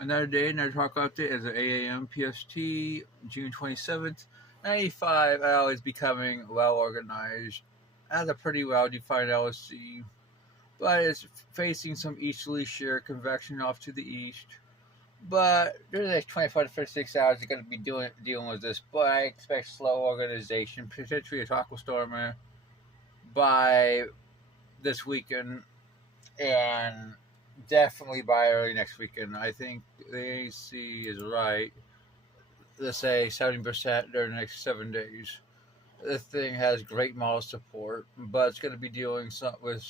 Another day, another talk update as an 8 a.m. PST, June 27th. 95 L is becoming well organized. It has a pretty well defined LSC, but it's facing some easterly shear convection off to the east. But during the next 24 to 36 hours, you're going to be dealing with this. But I expect slow organization, potentially a taco storm by this weekend, and definitely by early next weekend. I think the AC is right. Let's say 70% during the next 7 days. This thing has great model support, but it's going to be dealing with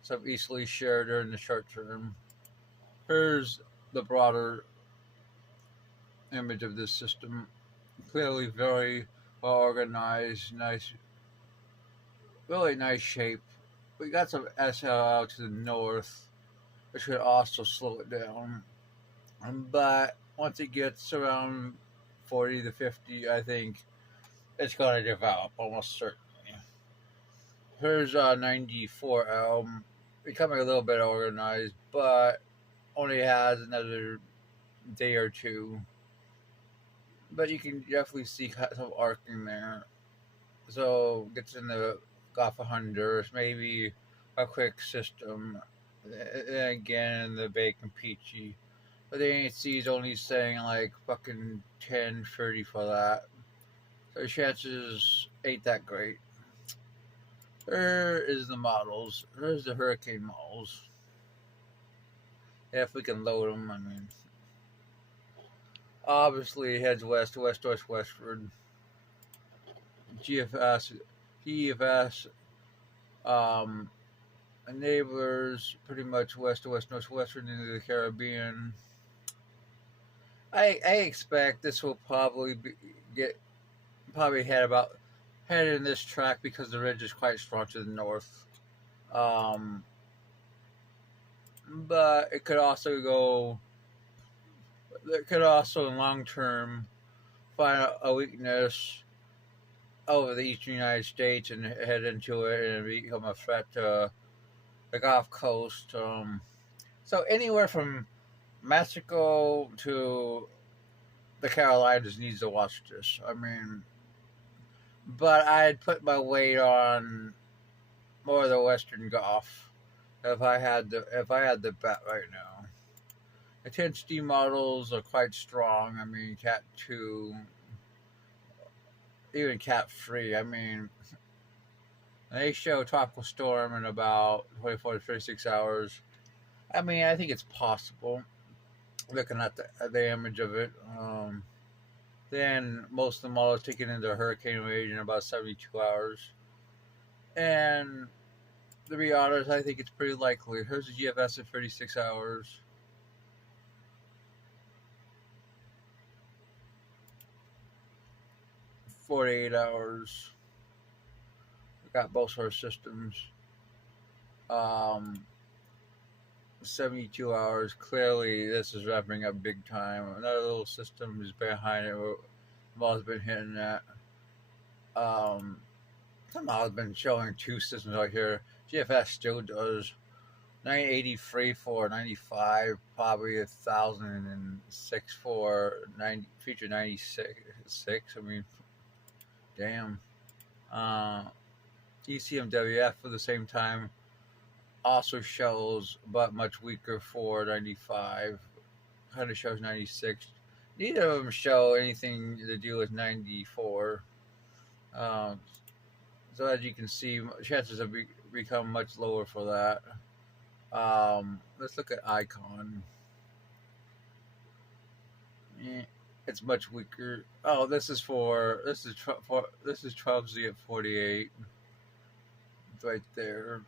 some easily shared during the short term. Here's the broader image of this system. Clearly, very well organized, nice, really nice shape. We got some SL out to the north, which could also slow it down. But once it gets around 40 to 50, I think it's going to develop almost certainly. Here's 94 becoming a little bit organized, but only has another day or two. But you can definitely see some arcing there. So gets in the Gulf of Honduras, maybe a quick system. Then again in the Bay Campeche. But the ANC is only saying like fucking 10-30 for that. So chances ain't that great. There is the models. There's the hurricane models. If we can load them, I mean. Obviously, it heads west, westward. GFS, um, enablers pretty much west to west, northwestern into the Caribbean. I expect this will probably probably head in this track because the ridge is quite strong to the north. Um, but it could also go. It could also, in long term, find a weakness over the eastern United States and head into it and become a threat to the Gulf Coast. So anywhere from Mexico to the Carolinas needs to watch this. I mean, but I'd put my weight on more of the Western Gulf if I had the bet right now. The 10 models are quite strong. I mean, Cat 2, even Cat 3. I mean, they show tropical storm in about 24 to 36 hours. I mean, I think it's possible. Looking at the image of it, then most of the models taken into hurricane range in about 72 hours. And to be honest, I think it's pretty likely. Here's the GFS at 36 hours. $48. We got both our systems. Um, 72 hours. Clearly, this is wrapping up big time. Another little system is behind it. Models been hitting that. Somehow I've been showing two systems out here. GFS still does 983 for 95, probably 1006 for 90, feature 96. I mean, damn. Uh, ECMWF for the same time also shows, but much weaker for 95. Kind of shows 96. Neither of them show anything to do with 94. Um, so as you can see, chances have become much lower for that. Let's look at Icon. It's much weaker. Oh, this is 12Z at 48. It's right there.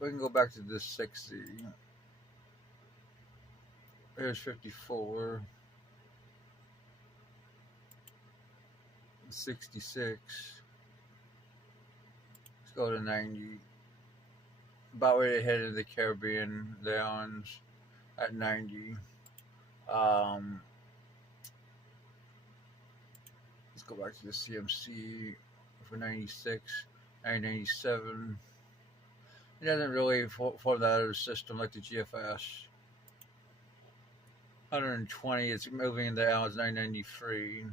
We can go back to this 60. There's 54. 66. Let's go to 90. About ready to head into the Caribbean, the islands at 90. Let's go back to the CMC for 96, 997. It doesn't really form that other system like the GFS. 120. It's moving into Allen's 993.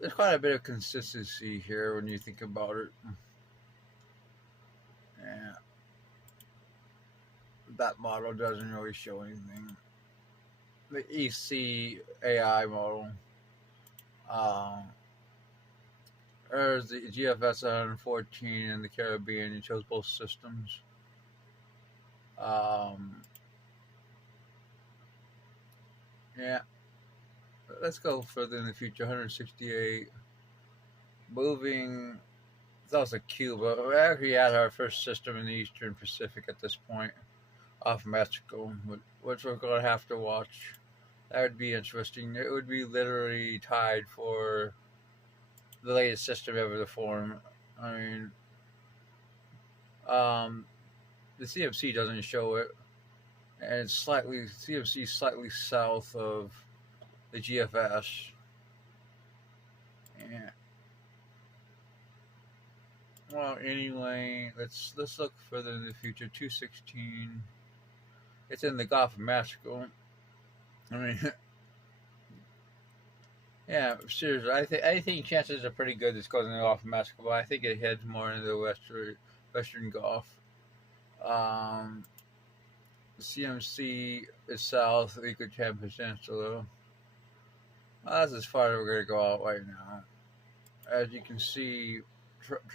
There's quite a bit of consistency here when you think about it. Yeah, that model doesn't really show anything. The EC AI model. Um, there's the GFS 114 in the Caribbean. It shows both systems. Um, yeah, let's go further in the future. 168. Moving. It's also Cuba. We're actually at our first system in the Eastern Pacific at this point, off Mexico, which we're going to have to watch. That would be interesting. It would be literally tied for the latest system ever to form. I mean, um, the CMC doesn't show it, and it's slightly CMC slightly south of the GFS. Yeah. Well, anyway, let's look further in the future. 216. It's in the Gulf of Mexico. I mean, yeah, seriously, I think chances are pretty good this goes in the Gulf of Mexico, but I think it heads more into the Western Gulf. Um, CMC is south of the Yucatan Peninsula. That's as far as we're gonna go out right now. As you can see,